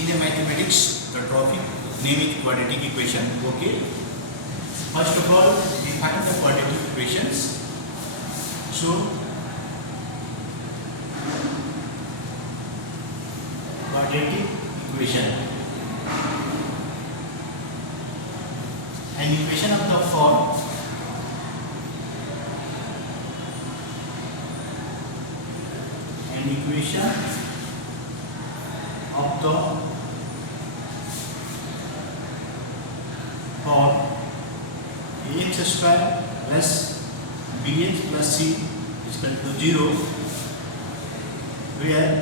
in a mathematics, the topic name is quadratic equation. Okay. First of all, define the quadratic equations. So, quadratic equation. An equation of the form equation of the form ax square plus bx plus c is equal to 0, where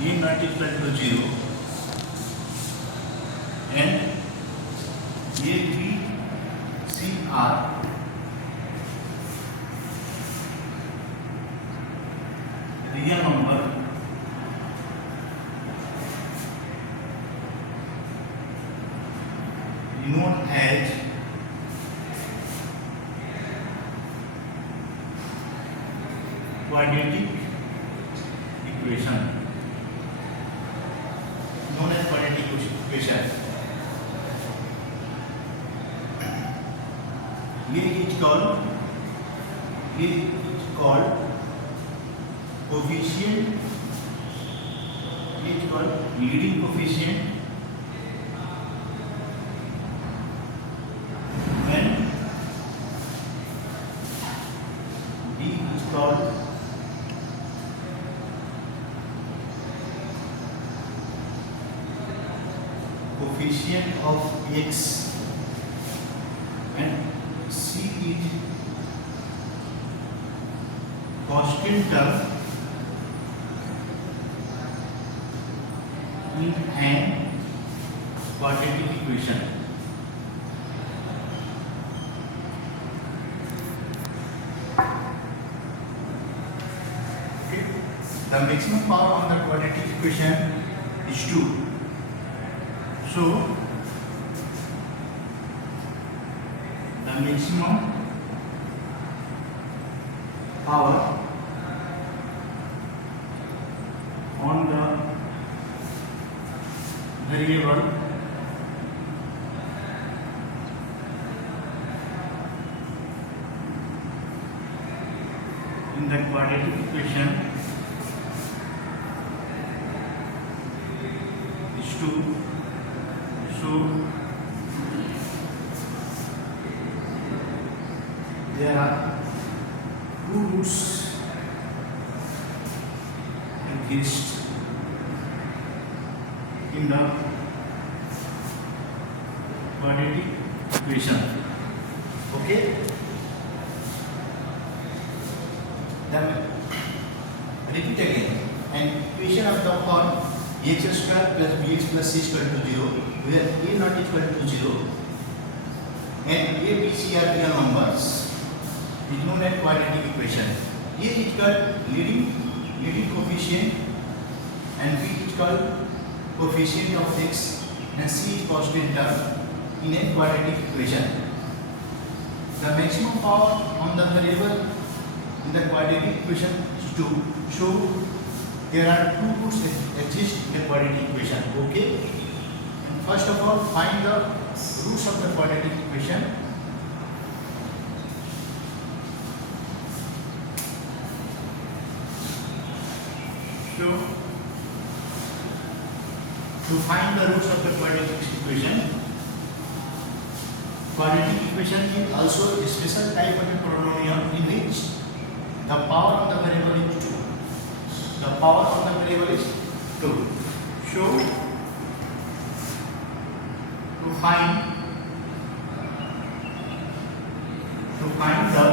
a not equal to 0 and a, b, c are real number known as quadratic equation. Known as quadratic equation. It is called coefficient. It is called leading coefficient when D is called coefficient of x and C is constant term in an quadratic equation. Okay. The maximum power on the quadratic equation is 2. So, the maximum power on the variable in the quadratic equation is 2. So there are two roots exist in the quadratic equation. Okay. Then repeat again. An equation of the form x square plus bx plus c is equal to 0, where a not equal to 0 and a, b, c are real numbers is known as quadratic equation. A is called leading coefficient and b is called coefficient of x and c is constant term in a quadratic equation. The maximum power on the variable in the quadratic equation is 2. So there are two roots exist in the quadratic equation. Okay. And first of all, find the roots of the quadratic equation. So to find the roots of the quadratic equation is also a special type of a polynomial in which the power of the variable is 2. The power of the variable is 2. So to find the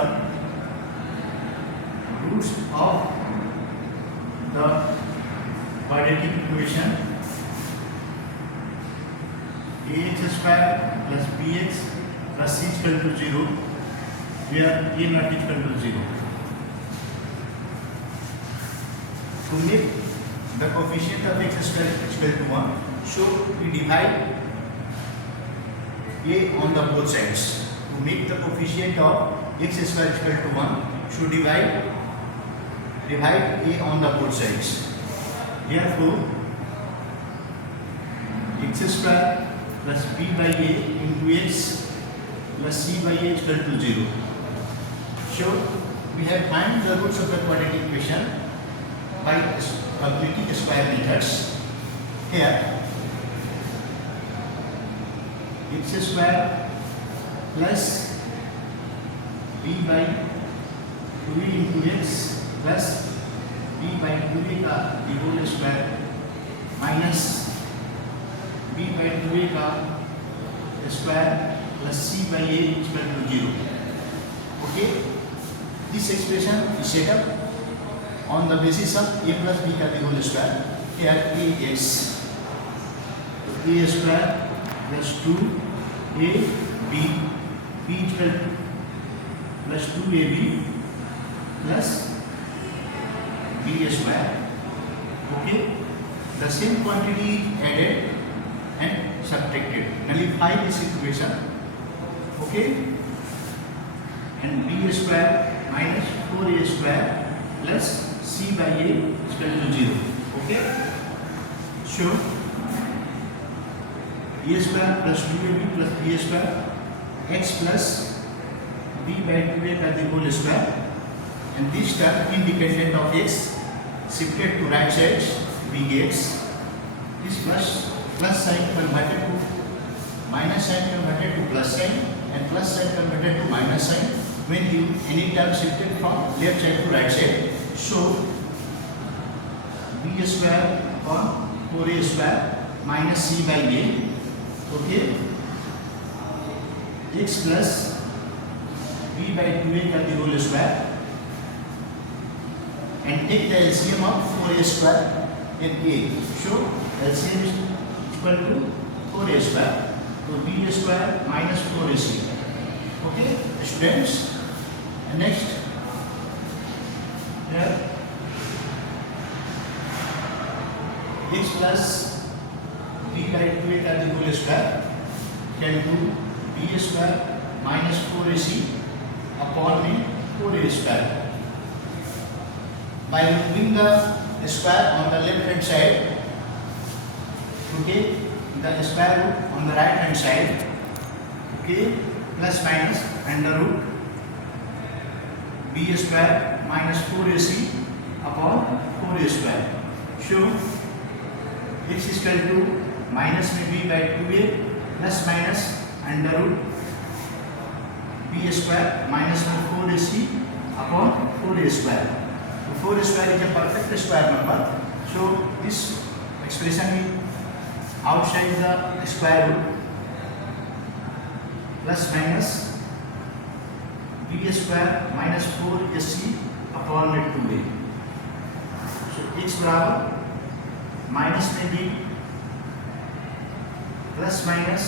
roots of the quadratic equation, ax square plus bx plus c is equal to 0, where a not equal to 0. To make the coefficient of x square is equal to 1, so we divide a on the both sides. To make the coefficient of x square is equal to 1, so divide a on the both sides. Therefore, x square plus b by a into x plus c by a is equal to 0. So, we have find the roots of the quadratic equation by completing square methods. Here, x square plus b by 2a into x plus b by 2a का the whole square minus b by 2a का square plus c by a is equal to 0. Okay, this expression is set up on the basis of a plus b का the whole square. Here a x a square plus 2ab b is equal to plus 2ab plus b square. Okay, the same quantity is added and subtracted. Nullify this equation. Okay, and b square minus 4a square plus c by a is equal to 0. Okay, so a square plus 2ab plus b square x plus b by 2a का the whole square, and this term independent of x shifted to right side we get this plus sign converted to minus sign converted to plus sign and plus sign converted to minus sign when you any term shifted from left side to right side. So b square upon 4a square minus c by a. Okay, x plus b by 2a का the whole square and take the LCM of 4a square and a. So LCM is equal to 4a square. So b square minus 4ac. Okay, students. And next, here x plus b by 2a का the whole square can do b square minus 4ac upon 4a square. By moving the square on the left hand side to take the square root on the right hand side, okay, plus minus under root b square minus 4ac upon 4a square. So x is equal to minus में b by 2a plus minus under root b square minus 4ac upon 4a square. 4 square is a perfect square number, so this expression is outside the square root plus minus b square minus 4ac upon 2a. So x बराबर minus में b plus minus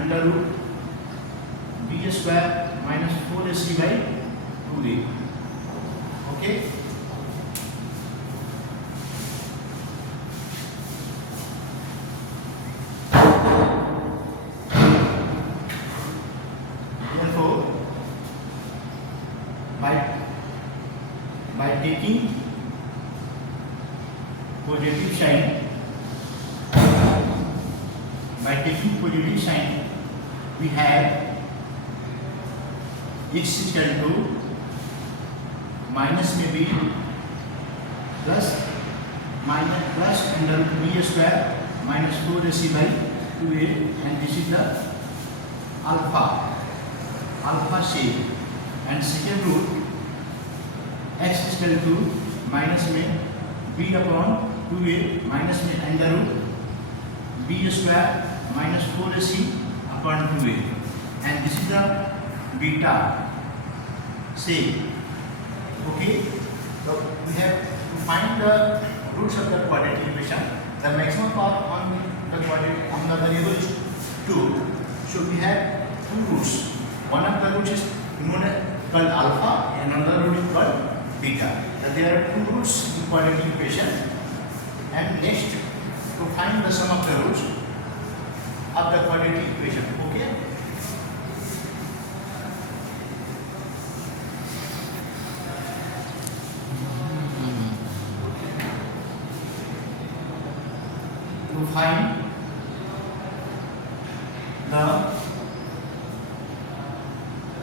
under root b square minus 4ac by 2a. Okay, therefore by taking positive sign we have x is equal to minus में b plus under b square minus 4ac by 2a, and this is the alpha shape, and second root x is equal to minus में b upon 2a minus में under root b square minus 4ac upon 2a, and this is the beta shape. Okay, so we have to find the roots of the quadratic equation. The maximum power on the variable is 2. So we have two roots. One of the roots is called alpha, and another root is called beta. And there are two roots in quadratic equation. And next, to find the sum of the roots of the quadratic equation. Okay. to find the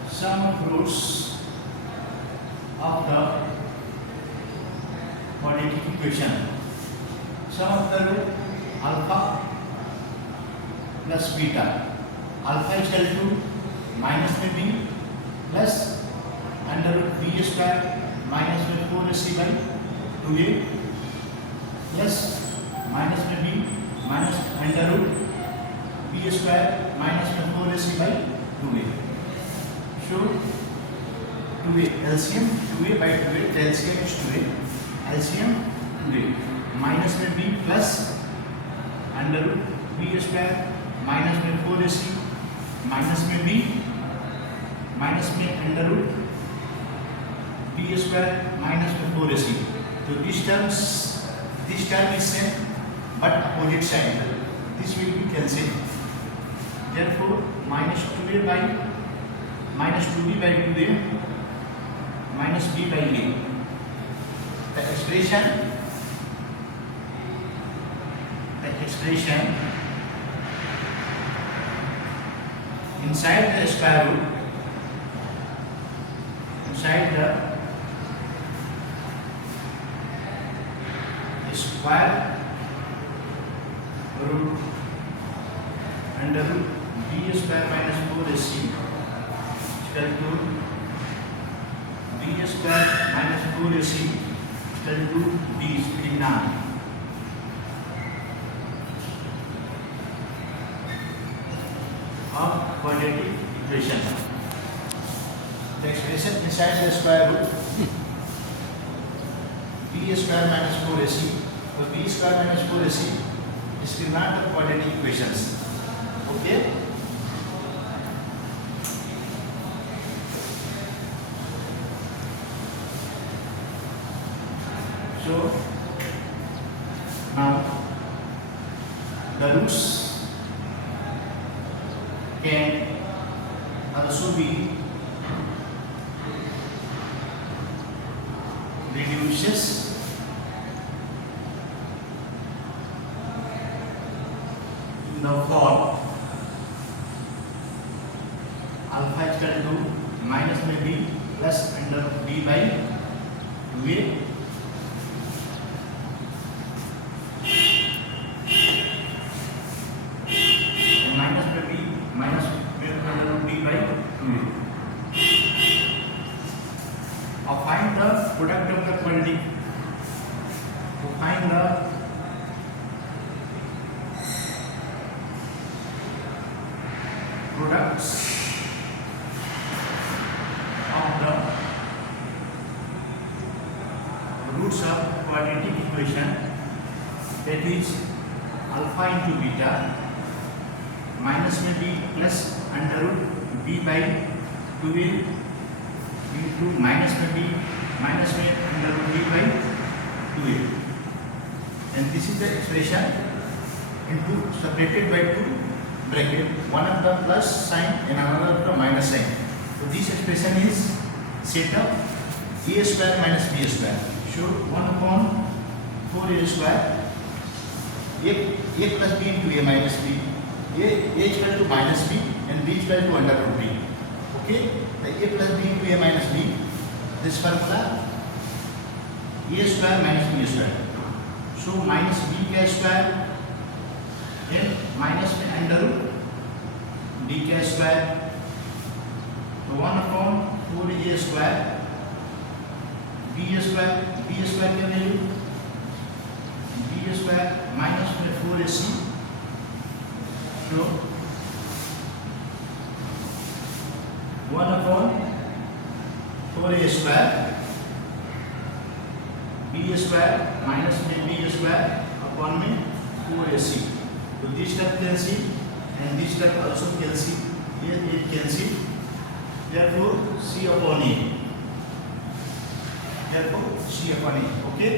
sum of roots of the quadratic equation. Sum of the root alpha plus beta. Alpha is equal to minus में b plus under root b square minus में 4ac by 2a plus minus में b minus under root b square minus में 4ac by 2a. So 2a LCM 2a by 2a, LCM is 2a, LCM 2a minus में b plus under root b square minus में 4ac minus में b minus में under root b square minus में 4ac. तो this term is same but opposite side. This will be cancelled. Therefore minus 2a by minus 2b by 2a minus b by a. The expression inside the square root, inside the square root under root b square minus 4ac equal to b square minus 4ac equal to d is none. Of quadratic equation. The expression inside the square root b square minus 4ac. So b square minus 4ac is not the quadratic equations. Okay. So now the roots can also be reduces in the form alpha is equal to minus में b plus under b by 2a find the product of the quadratic. To find the products of the roots of quadratic equation, that is alpha into beta minus में b plus under root b by 2a into minus में b minus में under root b by 2a, and this is the expression into separated by two bracket, one of the plus sign and another of the minus sign. So this expression is set of a square minus b square. So 1 upon 4a square, a plus b into a minus b, a is equal to minus b and b is equal to under root b. Okay, the a plus b into a minus b, this formula a square minus b square. So minus b k square and minus में under root d k square. तो 1 upon 4a square b square क्या value b square minus में 4ac. So 1 upon 4a square b square minus में b square upon में 4ac. So this term cancel and this term also cancel. Here it cancel. Therefore c upon a. Okay.